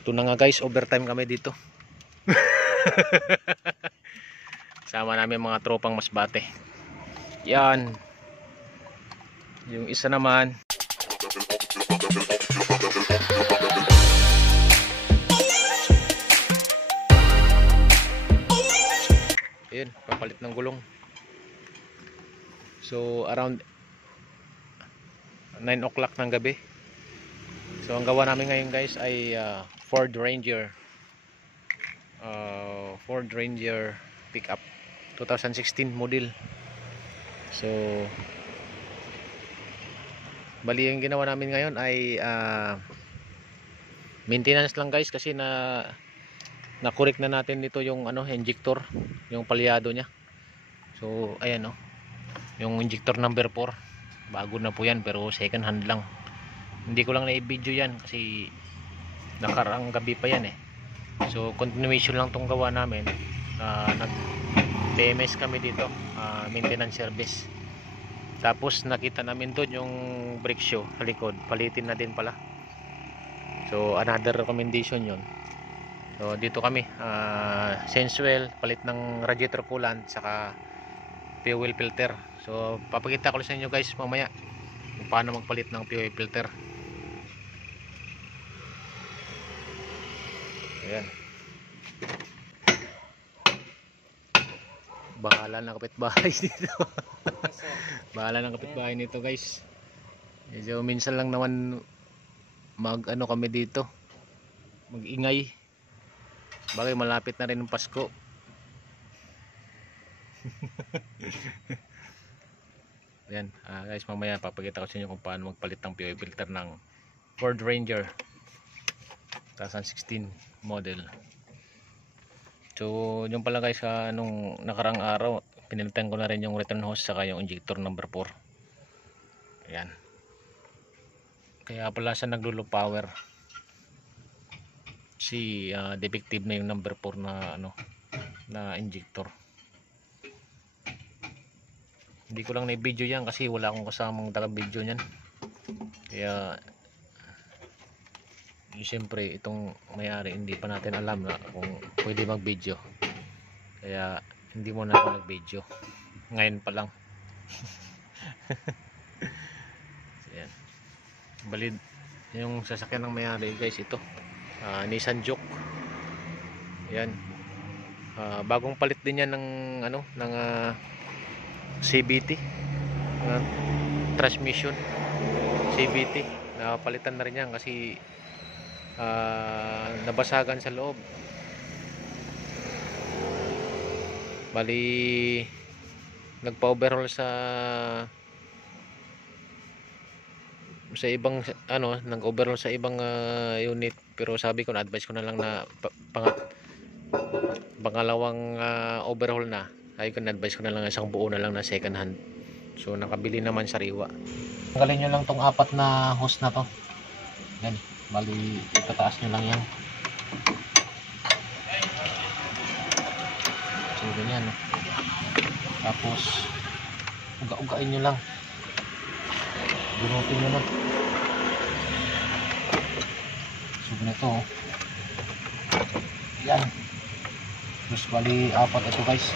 Ito na nga guys, overtime kami dito. Sama namin mga tropang masbate. Yan. Yung isa naman. Ayun, papalit ng gulong. So around 9 o'clock ng gabi. So ang gawa namin ngayon guys ay Ford Ranger pickup 2016 model. So bali yung ginawa namin ngayon ay maintenance lang guys, kasi na-correct na natin dito yung injector, yung palyado niya. So ayan yung injector number 4, bago na po yan pero second hand lang. Hindi ko lang na-video yan kasi nakaraang gabi pa yan eh. So continuation lang tong gawa namin. Nag PMS kami dito, maintenance service. Tapos nakita namin doon yung brake shoe sa likod, palitin na din pala. So another recommendation yun. So dito kami, Sensuel, palit ng radiator coolant saka fuel filter. So papakita ko sa inyo guys mamaya kung paano magpalit ng fuel filter. Ayan. Bahala ng kapitbahay dito. Bahala ng kapitbahay nito guys. Medyo minsan lang naman kami dito, mag-ingay. Bagay malapit na rin ng Pasko. Ayan, guys, mamaya papakita ko sa inyo kung paano magpalit ng fuel filter ng Ford Ranger 2016 model. So yun pala guys, nung nakarang araw pinilitan ko na rin yung return hose saka yung injector number 4. Ayan, kaya pala siya naglulo power si defective na yung number 4 na injector. Hindi ko lang na-video yan kasi wala akong kasamang taga-video niyan. Kaya siyempre itong may-ari hindi pa natin alam na kung pwede mag-video. Kaya hindi muna ako nag-video. Ngayon pa lang. Ayan. Balid yung sasakyan ng may-ari guys, ito. Nissan Juke. Ayan. Bagong palit din yan ng CVT, transmission CVT. Napalitan na rin yan kasi nabasagan sa loob. Bali nagpa-overhaul sa ibang nag-overhaul sa ibang unit, pero sabi ko, na-advise ko na lang na pangalawang overhaul na. Sabi ko, na-advise ko na lang isang buo na lang na second hand. So nakabili naman sariwa. Tanggalin nyo lang tong 4 na hose na to. Yan, bali itataas nyo lang yan. So ganyan, tapos uga-ugain nyo lang, bunutin nyo lang. So ganito yan. Terus bali 4 ito guys.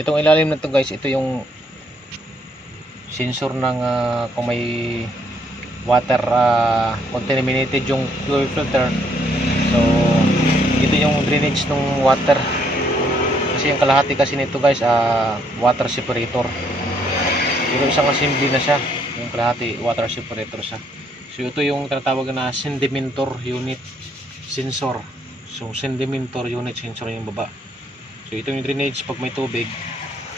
Itong ilalim na to guys, ito yung sensor ng kung may water contaminated yung fuel filter. So ito yung drainage ng water, kasi yung kalahati kasi nito guys water separator. Pero isang assembly na siya, yung kalahati water separator siya. So ito yung tinatawag na sedimentor unit sensor. So sedimentor unit sensor yung baba. So ito yung drainage pag may tubig.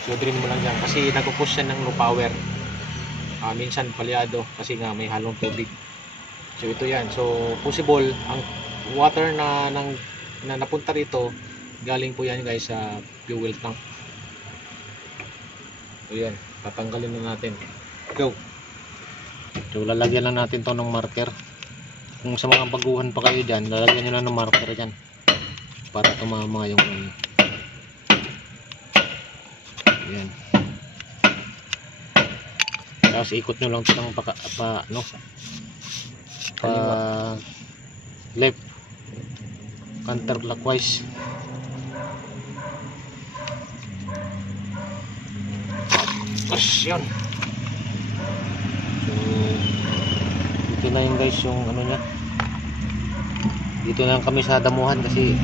So drain mo lang yan kasi nagpo-push yan ng low power. Minsan palyado kasi nga may halong tubig. So ito yan. So possible ang water na napunta rito, galing po yan guys sa fuel tank. So yan, tatanggalin na natin. Go. So lalagyan lang natin to ng marker. Kung sa mga baguhan pa kayo dyan, lalagyan nyo na ng marker dyan para tumama yung yan. Tapos ikot nyo lang ito ng left counterclockwise. Tapos yun. So ito na yung guys yung ano nya. Dito na lang kami sa damuhan kasi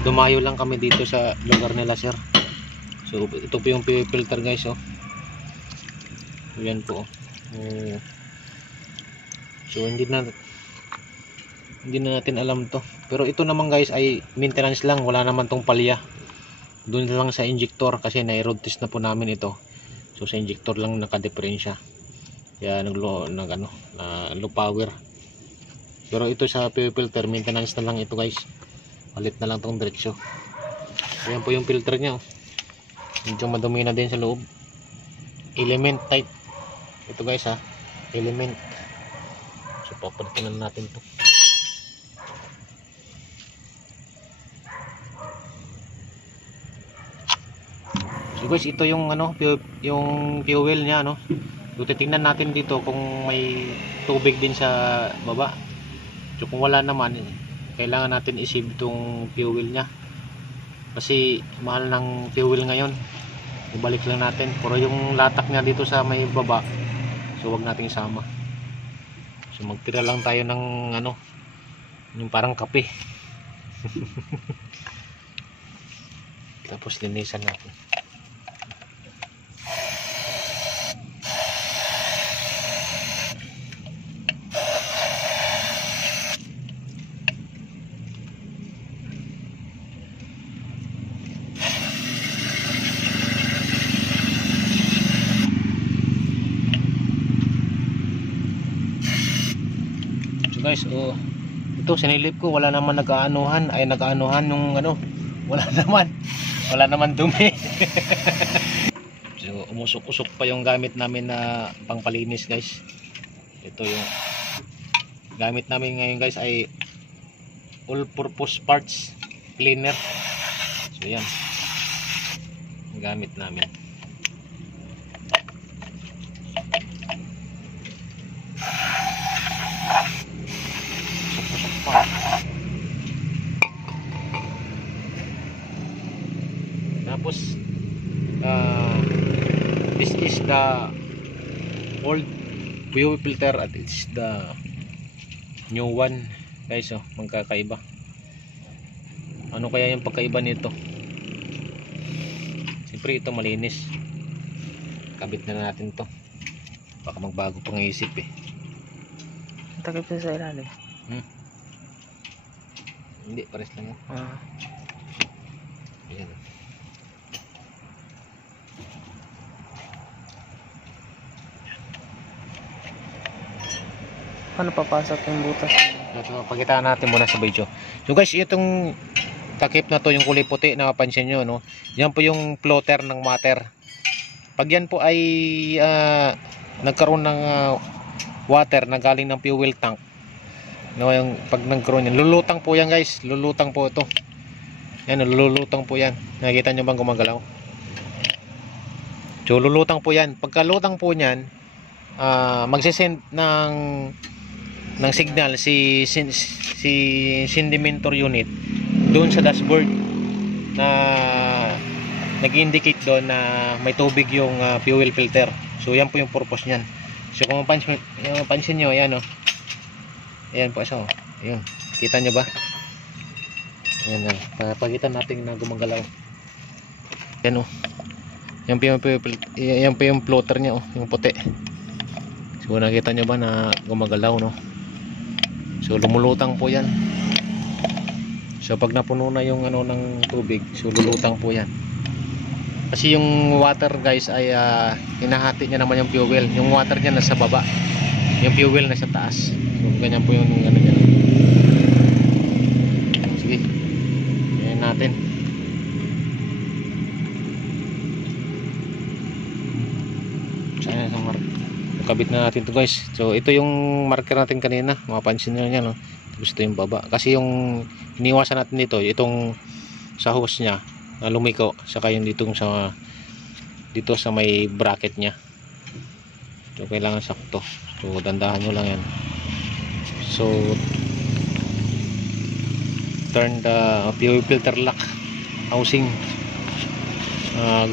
dumayo lang kami dito sa lugar nila sir. So ito po yung filter guys oh. Yan po. So hindi na natin alam to. Pero ito naman guys ay maintenance lang, wala naman tong palya. Doon lang sa injector kasi na-road test na po namin ito. So sa injector lang naka-diferensya. Kaya low power. Pero ito sa fuel filter, maintenance na lang ito guys. Palit na lang tong diretsyo. Ayan po yung filter niya. Medyo madumi na din sa loob. Element type. Ito guys ha, element. So papalitan na natin to. So guys, ito yung yung fuel niya no. So titingnan natin dito kung may tubig din sa baba. So kung wala naman, kailangan natin i-save tong fuel niya. Kasi mahal ng fuel ngayon. Ibalik lang natin. Pero yung latak niya dito sa may baba, so wag nating isama. So magtira lang tayo ng yung parang kape. Tapos linisan natin. Guys, ito sinilip ko, wala naman nag-aanuhan yung wala naman dumi. So umusok-usok pa yung gamit namin na pangpalinis guys. Ito yung gamit namin ngayon guys ay all purpose parts cleaner. So yan yung gamit namin. Tapos this is the old fuel filter at it's the new one guys oh, magkakaiba. Ano kaya yung pagkaiba nito? Siyempre ito malinis. Kabit na natin to. Baka magbago pang isip eh. Takip sa ilalim. Hindi, pares lang yun. Ayan. Paano papasok yung butas? Ito, pakitaan natin muna sa video. So guys, itong takip na to, yung kulay puti, napapansin nyo, no? Yan po yung floater ng water. Pag yan po ay nagkaroon ng water na galing ng fuel tank, no, yung pag nagkaroon yan, lulutang po yan guys, lulutang po ito. Yan, lulutang po yan. Nakikita nyo bang gumagalaw? So lulutang po yan. Pagkalutang po yan, magsisend ng signal si sedimentor unit doon sa dashboard na nag-indicate doon na may tubig yung fuel filter. So yan po yung purpose niyan. So kung mapansin nyo, ayan o. Ayan po, so ayun, kita nyo ba? Ayan na, pagitan natin na gumagalaw. Ayan o. Yan po yung floater nya o, yung puti. So nakita nyo ba na gumagalaw, no? So lumulutang po yan. So pag napuno na yung ng tubig, so lulutang po yan. Kasi yung water guys ay hinahati niya naman yung fuel. Yung water niya nasa baba. Yung fuel na sa taas. So ganyan po yung ano dyan. Sige. Ayan natin. Sana isang kabit na natin to guys. So ito yung marker natin kanina. Mapapansin nyo yan, no? Tapos ito yung baba. Kasi yung iniwasan natin dito, itong sa hose nya na lumiko, saka yung ditong sa dito sa may bracket nya. So kailangan sakto. So dandahan nyo lang yan. So turn the fuel filter lock housing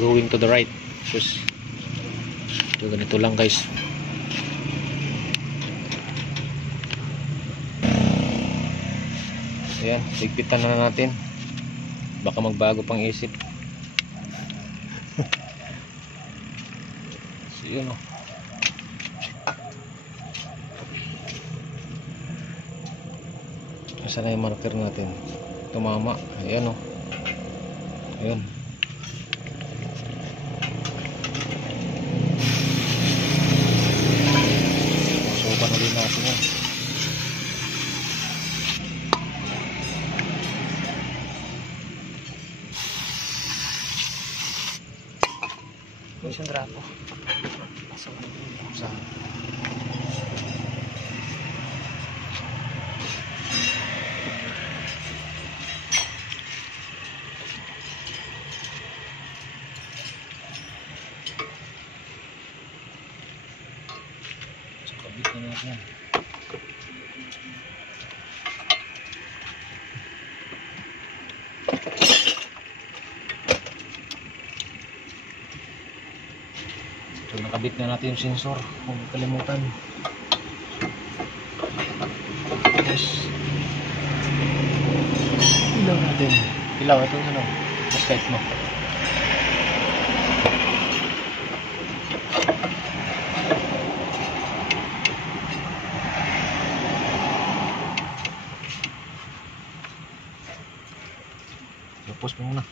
going to the right. So ganito lang guys. Ayan, ligpitan na natin. Baka magbago pang isip. So yun o. Saan na yung marker natin? Tumama. Ayan o. Ayan. Subukan ulit natin yan. Isang drapo. Sa kabit na natin. So nakabit na natin yung sensor. Huwag kalimutan. Tapos ilaw natin. Ilaw ito ano? Flashlight mo. Tapos mo muna.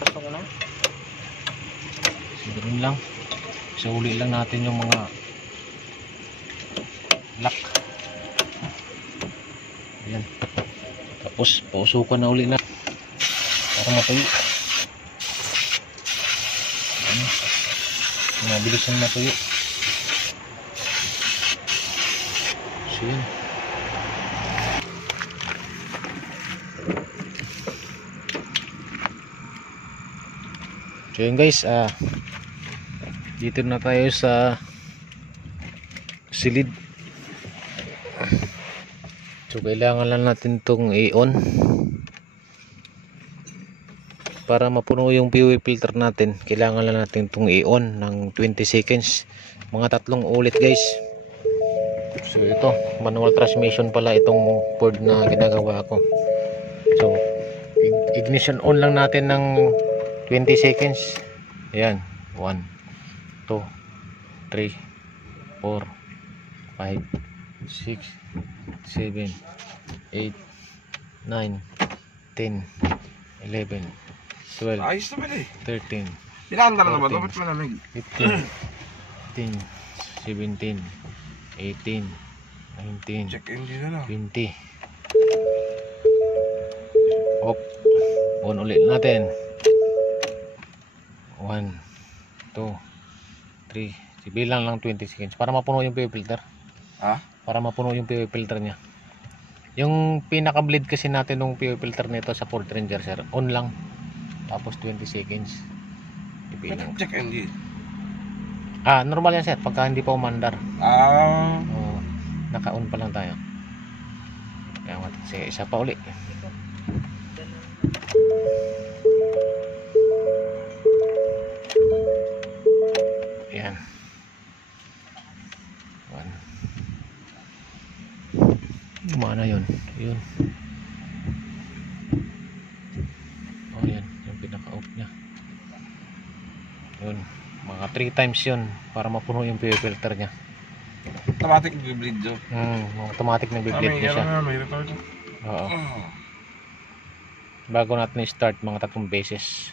Gusto ko na. So ganun lang. So uli lang natin yung mga lock. Ayan. Tapos pausukan na uli na para matuyo. Ayan. Mabilis na matuyo. So yun. So yun guys, dito na tayo sa silid. So kailangan lang natin itong i-on para mapuno yung fuel filter natin. Kailangan lang natin itong i-on ng 20 seconds, mga 3 ulit guys. So ito, manual transmission pala itong Ford na ginagawa ko. So ignition on lang natin ng 20 seconds. Ayan, 1 2 3 4 5 6 7 8 9 10 11 12 Ayos naman eh. 13 Pinaandar na ba? Dapat malamig. 15 16 17 18 19 Check engine na lang. 20. Op. On ulit natin. 1 2 3. Bilang lang 20 seconds para mapuno yung fuel filter. Ha? Para mapuno yung fuel filter niya. Yung pinaka bleed kasi natin ng fuel filter nito sa Ford Ranger sir, on lang. Tapos 20 seconds. Ibilang. Check engine. Normal yan sir pagka hindi pa umandar. Naka-on pa lang tayo. Kaya sige, isa pa uli. Yan. 1. Gumana yun. Yun. Oh yan. Yung pinaka-off nya. Yun. Mga 3 times yun para mapuno yung fuel filter nya. Automatic nag-bleed jo. Automatic nag-bleed na siya. May record. Oo. Bago natin i-start mga 3 beses.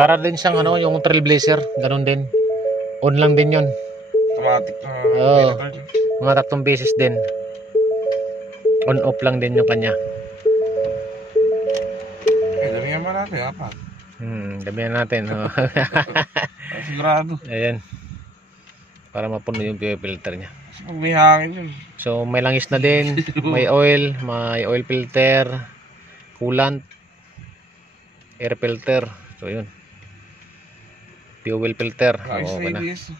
Para din siyang ano, yung Trailblazer, ganun din. On lang din 'yon. Automatic na. Oo. Mga 3 beses din. On off lang din yung kanya. Damihan ba natin? Apat. Damihan natin. Oh. Sigurado. Ayan. Para mapuno yung fuel filter niya. Kasi pag may hangin yun. So may langis na din, may oil filter, coolant, air filter. So yun. Fuel filter. Ayos Oo, na na. ABS.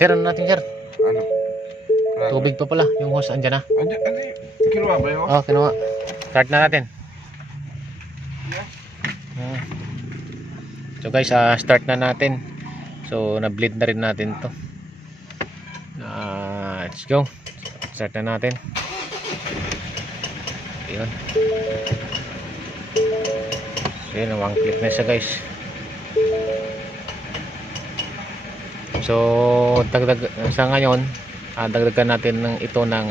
Sir, ano natin, sir? Ano? Tubig pa pala. Yung hose andyan na. Ano yun? Kinuha ba yun? Oh, kinuha. Start na natin. So guys, start na natin. So na-bleed na rin natin to. Let's go. Start na natin. Ayun. So yun, one click na siya guys. So dagdag sa ngayon, dagdagan natin ng ito ng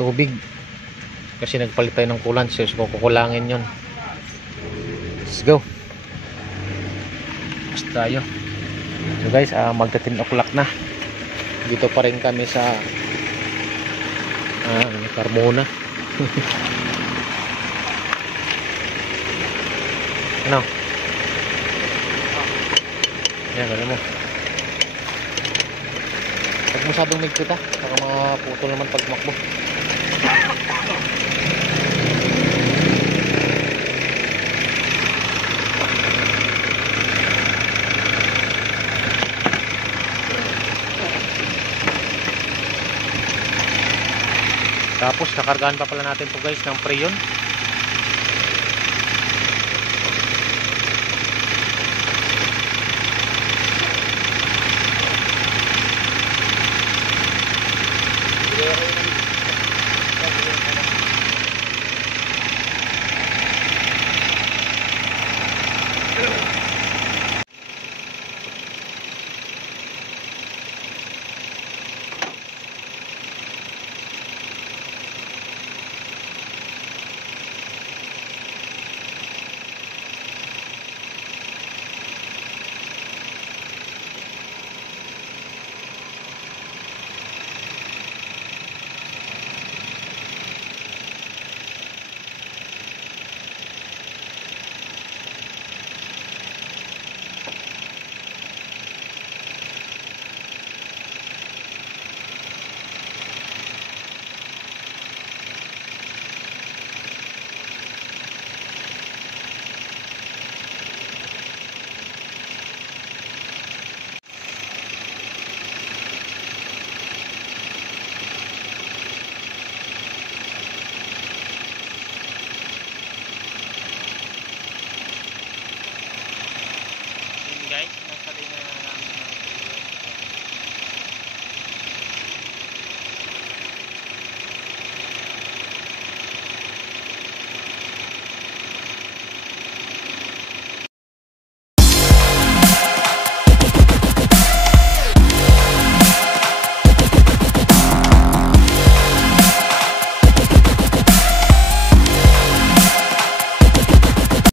tubig kasi nagpalit tayo ng coolant, so kukulangin yun. Let's go. Basta tayo. So guys, magta 10 o'clock na. Dito pa rin kami sa Carmona. Ano? Yan, gano'n mo. Pag masyadong migpit baka maputol naman pag makbo. Tapos kakargahan pa pala natin to guys ng Freon.